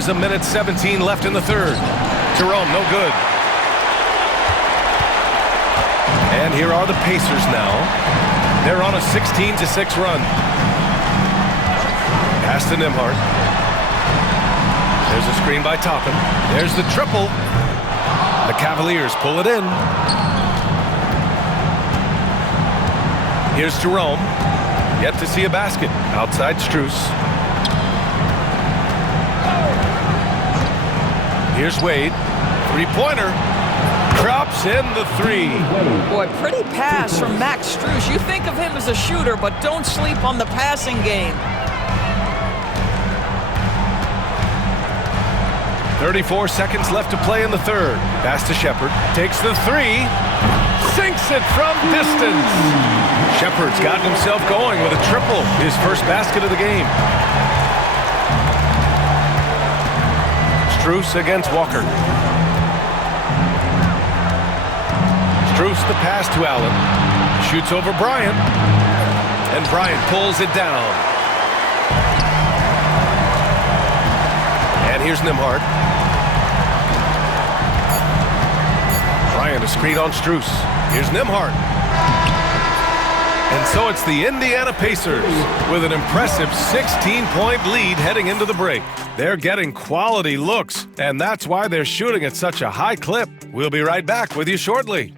There's a minute 17 left in the third. Jerome, no good. And here are the Pacers now. They're on a 16-6 run. Pass to Nembhard. There's a screen by Toppin. There's the triple. The Cavaliers pull it in. Here's Jerome. Yet to see a basket. Outside Strus. Here's Wade. Three-pointer. Drops in the three. Boy, pretty pass from Max Strus. You think of him as a shooter, but don't sleep on the passing game. 34 seconds left to play in the third. Pass to Shepherd. Takes the three. Sinks it from distance. Shepherd's gotten himself going with a triple. His first basket of the game. Strus against Walker. Strus the pass to Allen. Shoots over Bryant. And Bryant pulls it down. And here's Nembhard. Bryant a screen on Strus. Here's Nembhard. And so it's the Indiana Pacers with an impressive 16-point lead heading into the break. They're getting quality looks, and that's why they're shooting at such a high clip. We'll be right back with you shortly.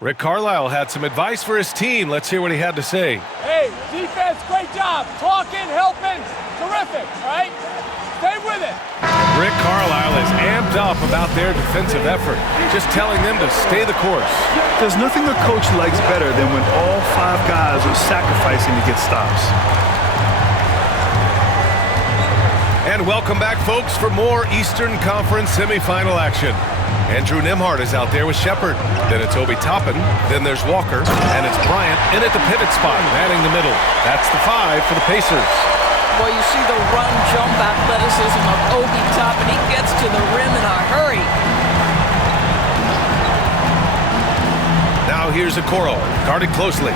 Rick Carlisle had some advice for his team. Let's hear what he had to say. Hey, defense, great job. Talking, helping, terrific, all right? Stay with it. Rick Carlisle is amped up about their defensive effort, just telling them to stay the course. There's nothing a coach likes better than when all five guys are sacrificing to get stops. And welcome back, folks, for more Eastern Conference semifinal action. Andrew Nembhard is out there with Shepherd. Then it's Obi Toppin. Then there's Walker. And it's Bryant in at the pivot spot, manning the middle. That's the 5 for the Pacers. Well, you see the run-jump athleticism of Obi Toppin. He gets to the rim in a hurry. Now here's Okoro, guarded closely.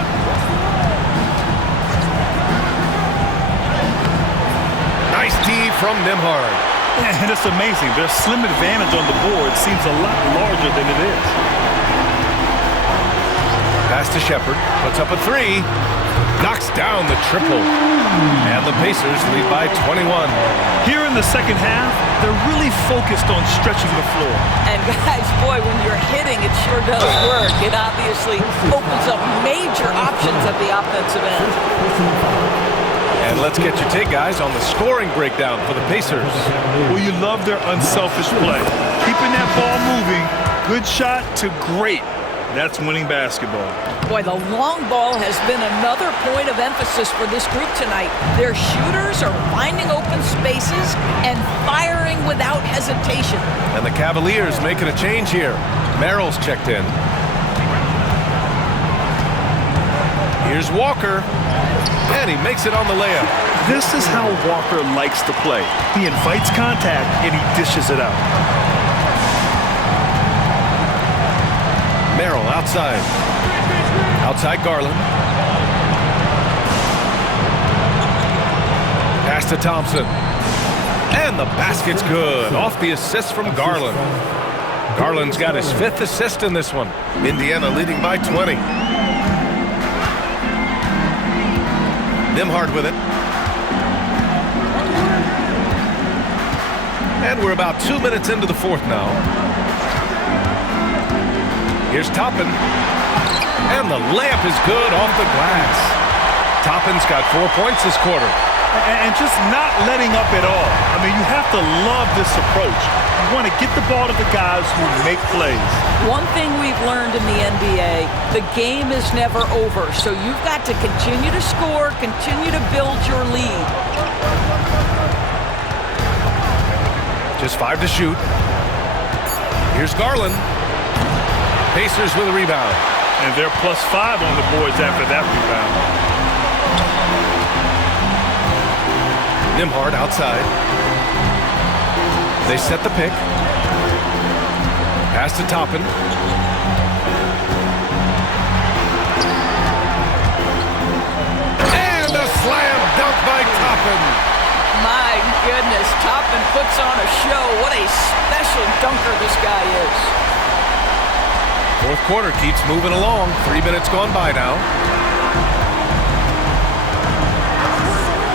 Nice D from Nembhard. And it's amazing. Their slim advantage on the board seems a lot larger than it is. Pass to Shepherd. Puts up a three. Knocks down the triple. And the Pacers lead by 21. Here in the second half, they're really focused on stretching the floor. And guys, boy, when you're hitting, it sure does work. It obviously opens up major options at the offensive end. And let's get your take, guys, on the scoring breakdown for the Pacers. Well, you love their unselfish play. Keeping that ball moving, good shot to great. That's winning basketball. Boy, the long ball has been another point of emphasis for this group tonight. Their shooters are finding open spaces and firing without hesitation. And the Cavaliers making a change here. Merrill's checked in. Here's Walker. And he makes it on the layup. This is how Walker likes to play. He invites contact and he dishes it out. Merrill outside. Outside Garland. Pass to Thompson. And the basket's good. Off the assist from Garland. Garland's got his 5th assist in this one. Indiana leading by 20. Nembhard with it. And we're about 2 minutes into the fourth now. Here's Toppin. And the layup is good off the glass. Toppin's got 4 points this quarter. And just not letting up at all. I mean, you have to love this approach. You want to get the ball to the guys who make plays. One thing we've learned in the NBA, the game is never over. So you've got to continue to score, continue to build your lead. Just 5 to shoot. Here's Garland. Pacers with a rebound. And they're +5 on the boards after that rebound. Nembhard outside. They set the pick. Pass to Toppin. And a slam dunk by Toppin. My goodness, Toppin puts on a show. What a special dunker this guy is. Fourth quarter keeps moving along. 3 minutes gone by now.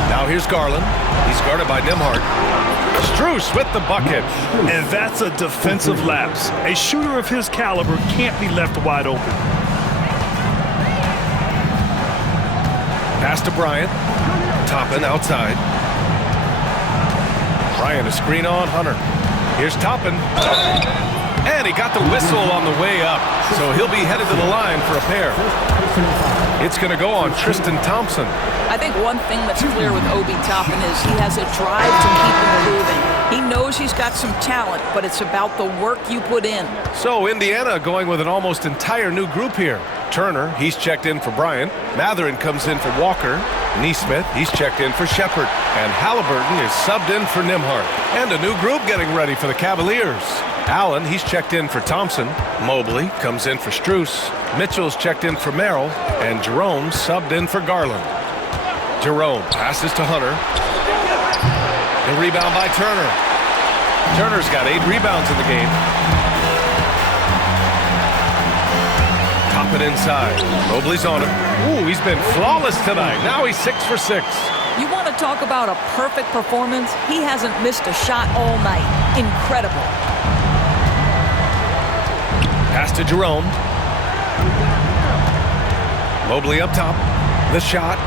Now here's Garland. He's guarded by Nembhard. Strus with the bucket. And that's a defensive lapse. A shooter of his caliber can't be left wide open. Pass to Bryant. Toppin outside. Bryant a screen on Hunter. Here's Toppin. And he got the whistle on the way up. So he'll be headed to the line for a pair. It's going to go on Tristan Thompson. I think one thing that's clear with Obi Toppin is he has a drive to keep him moving. He knows he's got some talent, but it's about the work you put in. So Indiana going with an almost entire new group here. Turner, he's checked in for Bryant. Mathurin comes in for Walker. Nesmith, he's checked in for Shepard. And Halliburton is subbed in for Nembhard. And a new group getting ready for the Cavaliers. Allen, he's checked in for Thompson. Mobley comes in for Strus. Mitchell's checked in for Merrill. And Jerome subbed in for Garland. Jerome passes to Hunter. The rebound by Turner. Turner's got 8 rebounds in the game. Toppin inside. Mobley's on him. Ooh, he's been flawless tonight. Now he's 6 for 6. You want to talk about a perfect performance? He hasn't missed a shot all night. Incredible. Pass to Jerome. Mobley up top. The shot.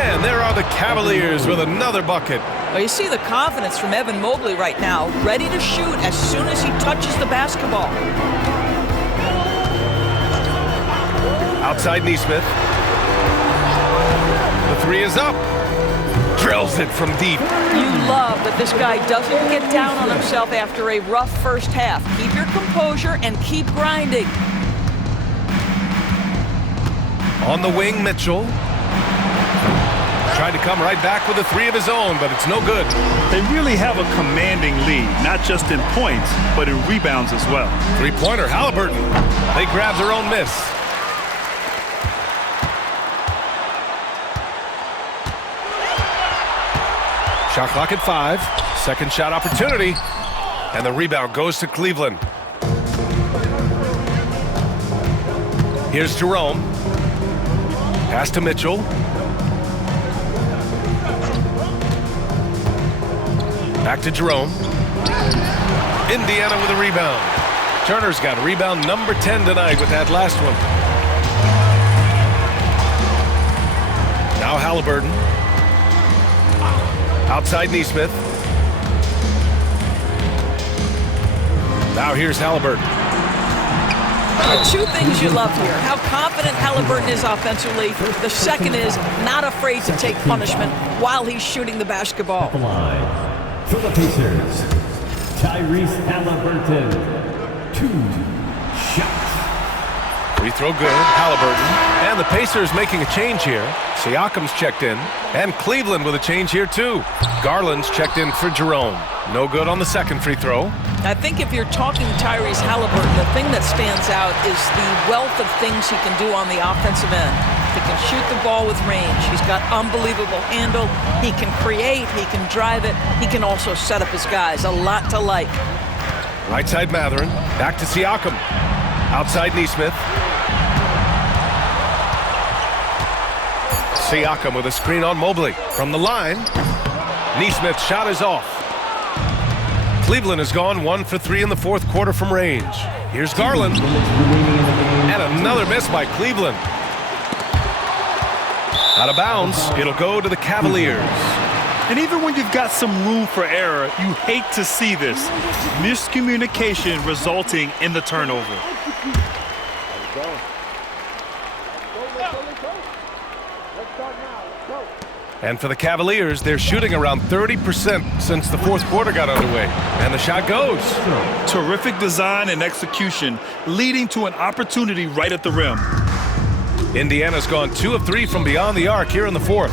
And there are the Cavaliers with another bucket. Well, you see the confidence from Evan Mobley right now, ready to shoot as soon as he touches the basketball. Outside Nesmith. The 3 is up. Drills it from deep. You love that this guy doesn't get down on himself after a rough first half. Keep your composure and keep grinding. On the wing, Mitchell. Tried to come right back with a 3 of his own, but it's no good. They really have a commanding lead, not just in points, but in rebounds as well. 3-pointer, Halliburton. They grab their own miss. Shot clock at 5. Second shot opportunity. And the rebound goes to Cleveland. Here's Jerome. Pass to Mitchell. Back to Jerome. Indiana with a rebound. Turner's got rebound number 10 tonight with that last one. Now Halliburton. Outside Nesmith. Now here's Halliburton. Two things you love here. How confident Halliburton is offensively. The second is not afraid to take punishment while he's shooting the basketball. For the Pacers, Tyrese Halliburton, 2 shots. Free throw good, Halliburton. And the Pacers making a change here. Siakam's checked in. And Cleveland with a change here too. Garland's checked in for Jerome. No good on the second free throw. I think if you're talking Tyrese Halliburton, the thing that stands out is the wealth of things he can do on the offensive end. He can shoot the ball with range. He's got unbelievable handle. He can create. He can drive it. He can also set up his guys. A lot to like. Right side Mathurin. Back to Siakam. Outside Nesmith. Siakam with a screen on Mobley. From the line, Nesmith's shot is off. Cleveland has gone 1 for 3 in the fourth quarter from range. Here's Garland. And another miss by Cleveland. Out of bounds, it'll go to the Cavaliers. And even when you've got some room for error, you hate to see this. Miscommunication resulting in the turnover. And for the Cavaliers, they're shooting around 30% since the fourth quarter got underway. And the shot goes. Terrific design and execution, leading to an opportunity right at the rim. Indiana's gone 2 of 3 from beyond the arc here in the fourth.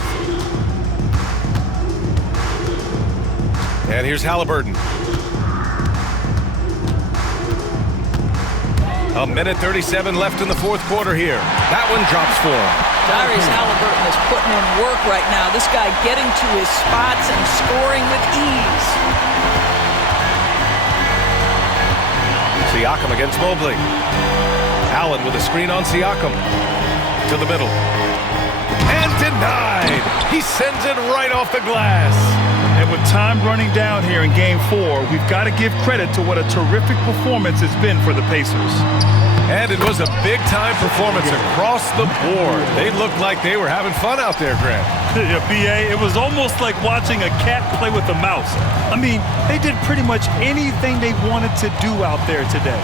And here's Halliburton. A minute 37 left in the fourth quarter here. That one drops for him. Tyrese Halliburton is putting in work right now. This guy getting to his spots and scoring with ease. Siakam against Mobley. Allen with a screen on Siakam. To the middle. And denied. He sends it right off the glass. And with time running down here in Game 4, we've got to give credit to what a terrific performance it's been for the Pacers. And it was a big-time performance across the board. They looked like they were having fun out there, Grant. Yeah, B.A., it was almost like watching a cat play with a mouse. I mean, they did pretty much anything they wanted to do out there today.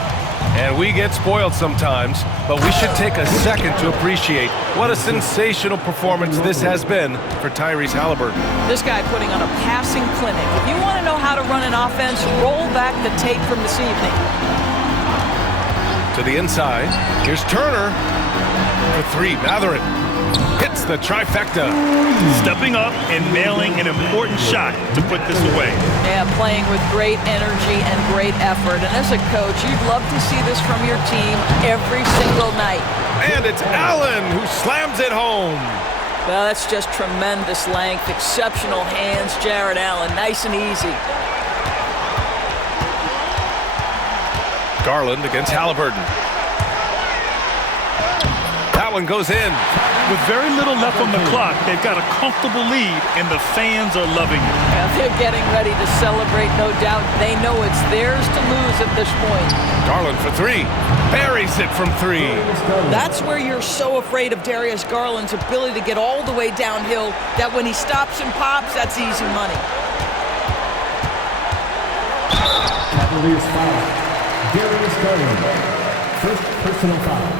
And we get spoiled sometimes, but we should take a second to appreciate what a sensational performance this has been for Tyrese Halliburton. This guy putting on a passing clinic. If you want to know how to run an offense, roll back the tape from this evening. To the inside, here's Turner for 3. Mathurin hits the trifecta. Stepping up and nailing an important shot to put this away. Yeah, playing with great energy and great effort. And as a coach, you'd love to see this from your team every single night. And it's Allen who slams it home. Well, that's just tremendous length, exceptional hands, Jarrett Allen, nice and easy. Garland against Halliburton. That one goes in. With very little left on the clock, they've got a comfortable lead, and the fans are loving it. Yeah, they're getting ready to celebrate, no doubt. They know it's theirs to lose at this point. Garland for 3. Buries it from 3. That's where you're so afraid of Darius Garland's ability to get all the way downhill, that when he stops and pops, that's easy money. Cavaliers foul. Darius Garland. First personal foul.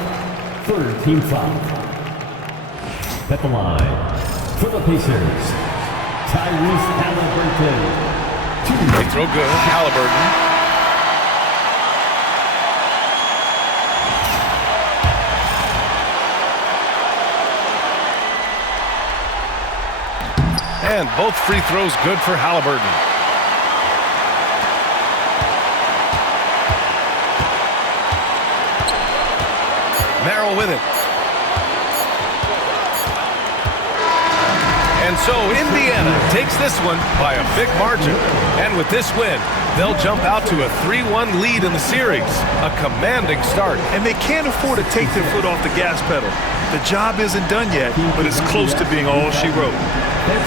Third team foul. At the line, for the Pacers, Tyrese Halliburton. They throw good. Halliburton. And both free throws good for Halliburton. Merrill with it. And so Indiana takes this one by a big margin. And with this win, they'll jump out to a 3-1 lead in the series. A commanding start. And they can't afford to take their foot off the gas pedal. The job isn't done yet, but it's close to being all she wrote.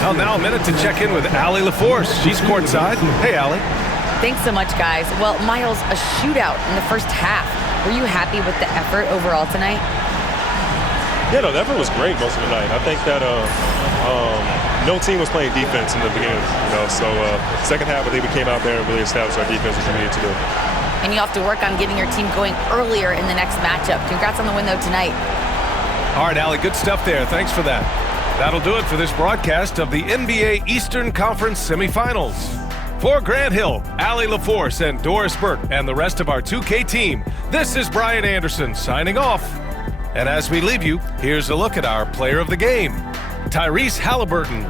Well, now a minute to check in with Allie LaForce. She's courtside. Hey, Allie. Thanks so much, guys. Well, Miles, a shootout in the first half. Were you happy with the effort overall tonight? Yeah, no, the effort was great most of the night. I think that no team was playing defense in the beginning, so second half I think we came out there and really established our defense, which we needed to do. And you have to work on getting your team going earlier in the next matchup. Congrats on the win, though, tonight. All right, Allie, good stuff there. Thanks for that. That'll do it for this broadcast of the NBA Eastern Conference semifinals. For Grant Hill, Allie LaForce, and Doris Burke, and the rest of our 2K team, this is Brian Anderson signing off. And as we leave you, here's a look at our player of the game, Tyrese Halliburton.